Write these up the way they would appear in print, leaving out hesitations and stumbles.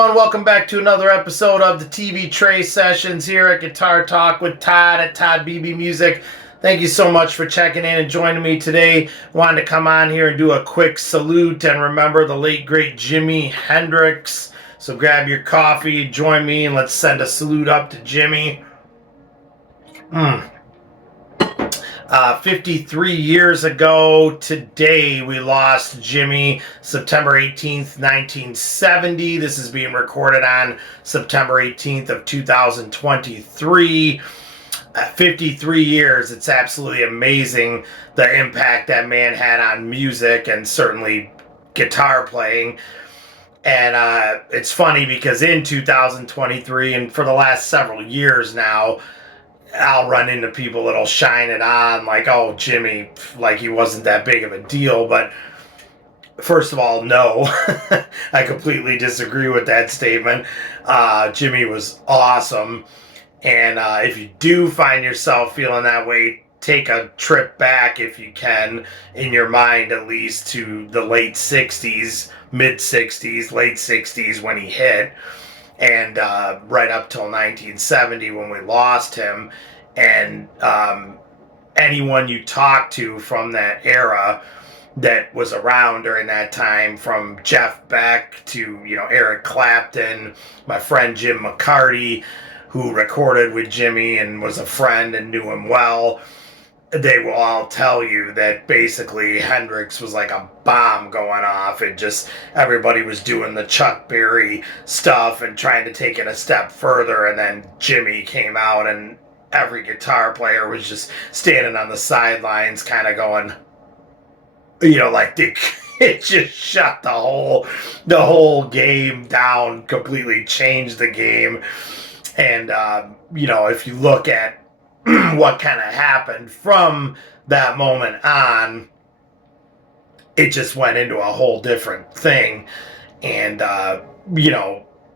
everyone. Welcome back to another episode of the TV Tray Sessions here at Guitar Talk with Todd at toddbeebemusic. Thank you so much for checking in and joining me today. Wanted to come on here and do a quick salute and remember the late, great Jimi Hendrix. So grab your coffee, join me, and let's send a salute up to Jimi. 53 years ago today, we lost Jimi, September 18th, 1970. This is being recorded on September 18th of 2023. 53 years. It's absolutely amazing the impact that man had on music and certainly guitar playing. And it's funny because in 2023 and for the last several years now, I'll run into people that'll shine it on like, oh, Jimi, like he wasn't that big of a deal. But first of all, no, I completely disagree with that statement. Jimi was awesome. And if you do find yourself feeling that way, take a trip back if you can, in your mind at least, to the late 60s, mid 60s, late 60s when he hit. And right up till 1970 when we lost him. And anyone you talk to from that era that was around during that time, from Jeff Beck to, Eric Clapton, my friend Jim McCarty, who recorded with Jimi and was a friend and knew him well, they will all tell you that basically Hendrix was like a bomb going off. It just, everybody was doing the Chuck Berry stuff and trying to take it a step further, and then Jimi came out and every guitar player was just standing on the sidelines kind of going, like it just shut the whole game down, completely changed the game. And, if you look at what kind of happened from that moment on, it just went into a whole different thing. And,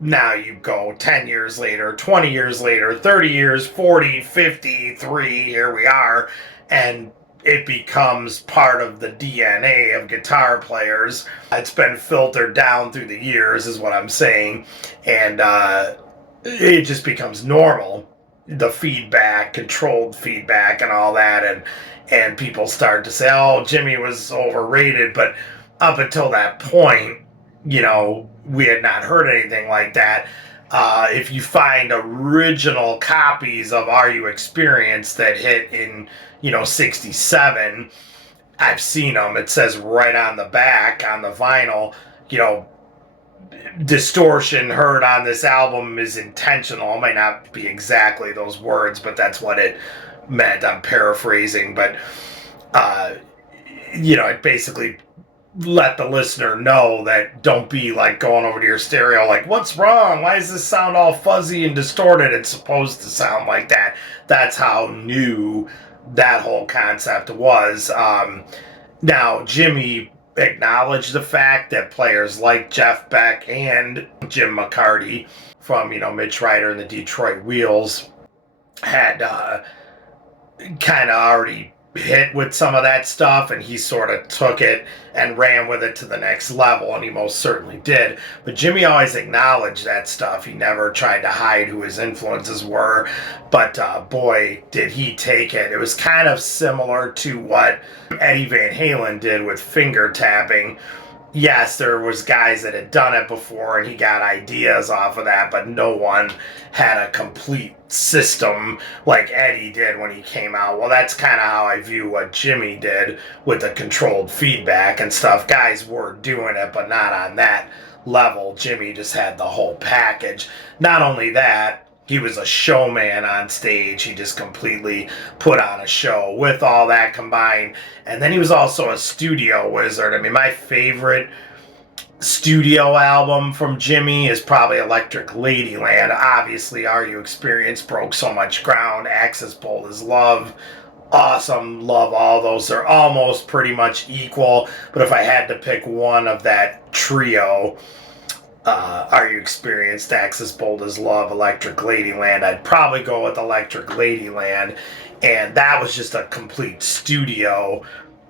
now you go 10 years later, 20 years later, 30 years, 40, 53, here we are, and it becomes part of the DNA of guitar players. It's been filtered down through the years, is what I'm saying, and it just becomes normal. The feedback, controlled feedback and all that, and people start to say, oh, Jimi was overrated, but up until that point, we had not heard anything like that. If you find original copies of Are You Experienced that hit in, 67, I've seen them. It says right on the back, on the vinyl, distortion heard on this album is intentional. It might not be exactly those words, but that's what it meant. I'm paraphrasing, but it basically let the listener know that don't be like going over to your stereo like, what's wrong? Why does this sound all fuzzy and distorted? It's supposed to sound like that. That's how new that whole concept was. Now, Jimi acknowledge the fact that players like Jeff Beck and Jim McCarty from, Mitch Ryder and the Detroit Wheels had kind of already hit with some of that stuff, and he sort of took it and ran with it to the next level, and he most certainly did. But Jimi always acknowledged that stuff. He never tried to hide who his influences were, but boy, did he take it. It was kind of similar to what Eddie Van Halen did with finger tapping. Yes, there was guys that had done it before, and he got ideas off of that, but no one had a complete system like Eddie did when he came out. Well, that's kind of how I view what Jimi did with the controlled feedback and stuff. Guys were doing it, but not on that level. Jimi just had the whole package. Not only that, he was a showman on stage. He just completely put on a show with all that combined. And then he was also a studio wizard. I mean, my favorite studio album from Jimi is probably Electric Ladyland. Obviously, Are You Experienced broke so much ground. Axis Bold as Love. Awesome. Love all those. They're almost pretty much equal. But if I had to pick one of that trio, Are You Experienced, Axis Bold as Love, Electric Ladyland, I'd probably go with Electric Ladyland. And that was just a complete studio.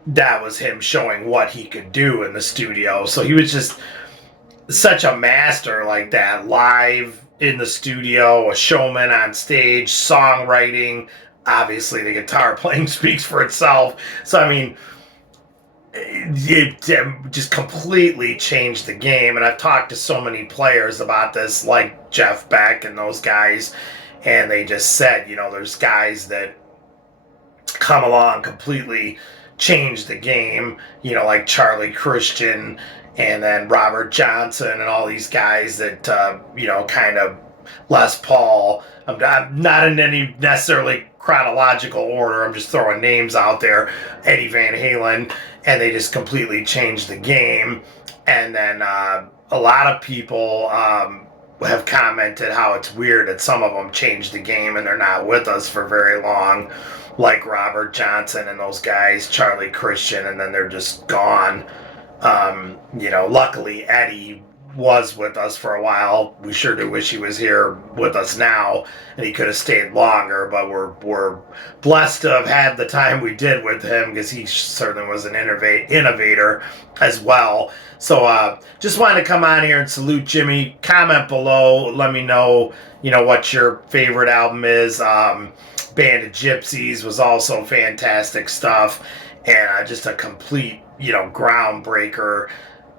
That was him showing what he could do in the studio. So he was just such a master like that, live in the studio, a showman on stage, songwriting. Obviously, the guitar playing speaks for itself. So, I mean, it just completely changed the game. And I've talked to so many players about this, like Jeff Beck and those guys, and they just said, there's guys that come along, completely change the game, like Charlie Christian and then Robert Johnson and all these guys that, kind of Les Paul. I'm not in any necessarily chronological order. I'm just throwing names out there. Eddie Van Halen, and they just completely changed the game. And then a lot of people have commented how it's weird that some of them changed the game and they're not with us for very long, like Robert Johnson and those guys, Charlie Christian, and then they're just gone. Luckily Eddie was with us for a while. We sure do wish he was here with us now, and he could have stayed longer, but we're blessed to have had the time we did with him, because he certainly was an innovator as well. So just wanted to come on here and salute Jimmy. Comment below, let me know, what your favorite album is. Band of Gypsies was also fantastic stuff, and just a complete, groundbreaker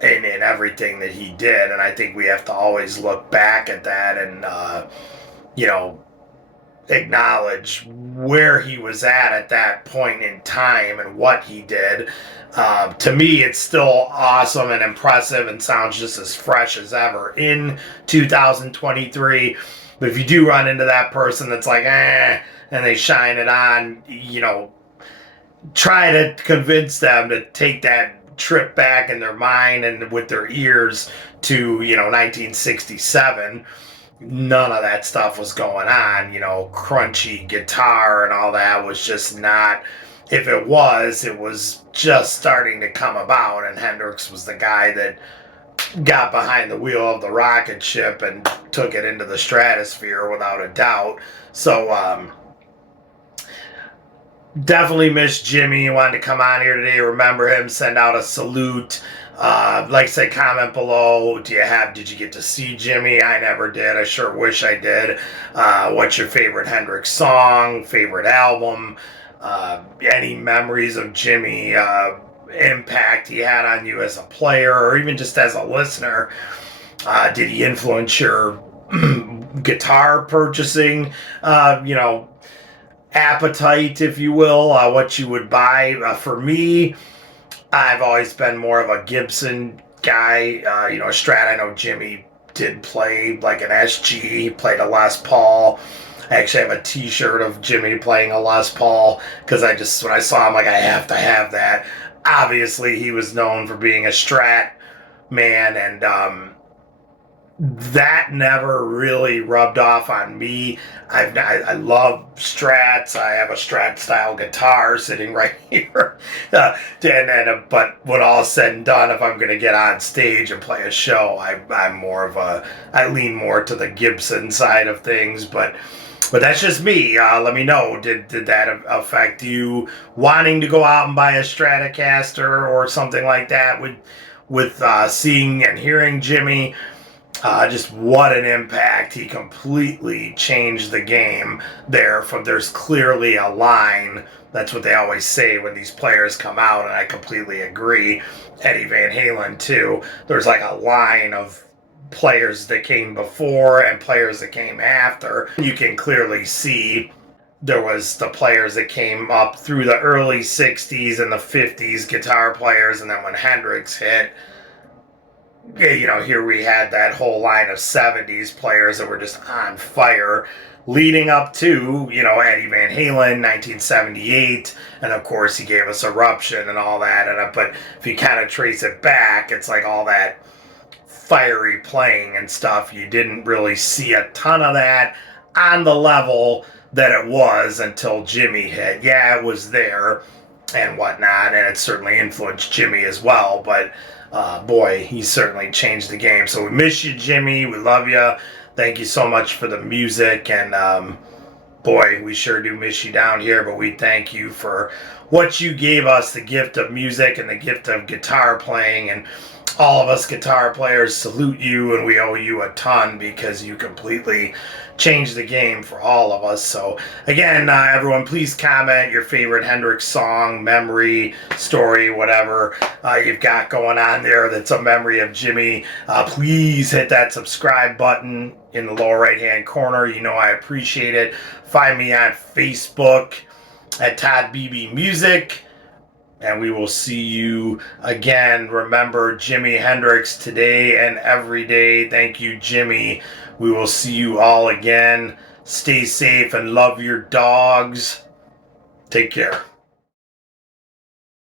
in everything that he did. And I think we have to always look back at that and, acknowledge where he was at that point in time and what he did. To me, it's still awesome and impressive and sounds just as fresh as ever in 2023. But if you do run into that person that's like, and they shine it on, try to convince them to take that trip back in their mind and with their ears to 1967. None of that stuff was going on. Crunchy guitar and all that was just not. If it was just starting to come about, and Hendrix was the guy that got behind the wheel of the rocket ship and took it into the stratosphere without a doubt. So definitely miss Jimmy. Wanted to come on here today, remember him, send out a salute. Like I said, comment below. Did you get to see Jimmy? I never did. I sure wish I did. What's your favorite Hendrix song? Favorite album? Any memories of Jimmy? Impact he had on you as a player, or even just as a listener? Did he influence your guitar purchasing? Appetite, if you will, what you would buy. For me, I've always been more of a Gibson guy. A Strat. I know Jimmy did play like an SG. He played a Les Paul. I actually have a t-shirt of Jimmy playing a Les Paul, because when I saw him, like, I have to have that. Obviously, he was known for being a Strat man, and that never really rubbed off on me. I love Strats. I have a Strat style guitar sitting right here. But when all is said and done, if I'm going to get on stage and play a show, I lean more to the Gibson side of things. But that's just me. Let me know. Did that affect you wanting to go out and buy a Stratocaster or something like that with seeing and hearing Jimmy? Just what an impact. He completely changed the game there. There's clearly a line. That's what they always say when these players come out, and I completely agree. Eddie Van Halen too. There's like a line of players that came before and players that came after. You can clearly see there was the players that came up through the early 60s and the 50s, guitar players, and then when Hendrix hit, here we had that whole line of 70s players that were just on fire, leading up to, Eddie Van Halen, 1978, and of course he gave us Eruption and all that. But if you kind of trace it back, it's like all that fiery playing and stuff. You didn't really see a ton of that on the level that it was until Jimmy hit. Yeah, it was there and whatnot, and it certainly influenced Jimmy as well, but boy, he certainly changed the game. So we miss you, Jimmy. We love you. Thank you so much for the music, and boy, we sure do miss you down here, but we thank you for what you gave us, the gift of music and the gift of guitar playing, and all of us guitar players salute you, and we owe you a ton because you completely changed the game for all of us. So again, everyone, please comment your favorite Hendrix song, memory, story, whatever you've got going on there that's a memory of Jimi. Please hit that subscribe button in the lower right hand corner. You know I appreciate it. Find me on Facebook at toddbeebemusic. And we will see you again. Remember Jimi Hendrix today and every day. Thank you, Jimi. We will see you all again. Stay safe and love your dogs. Take care.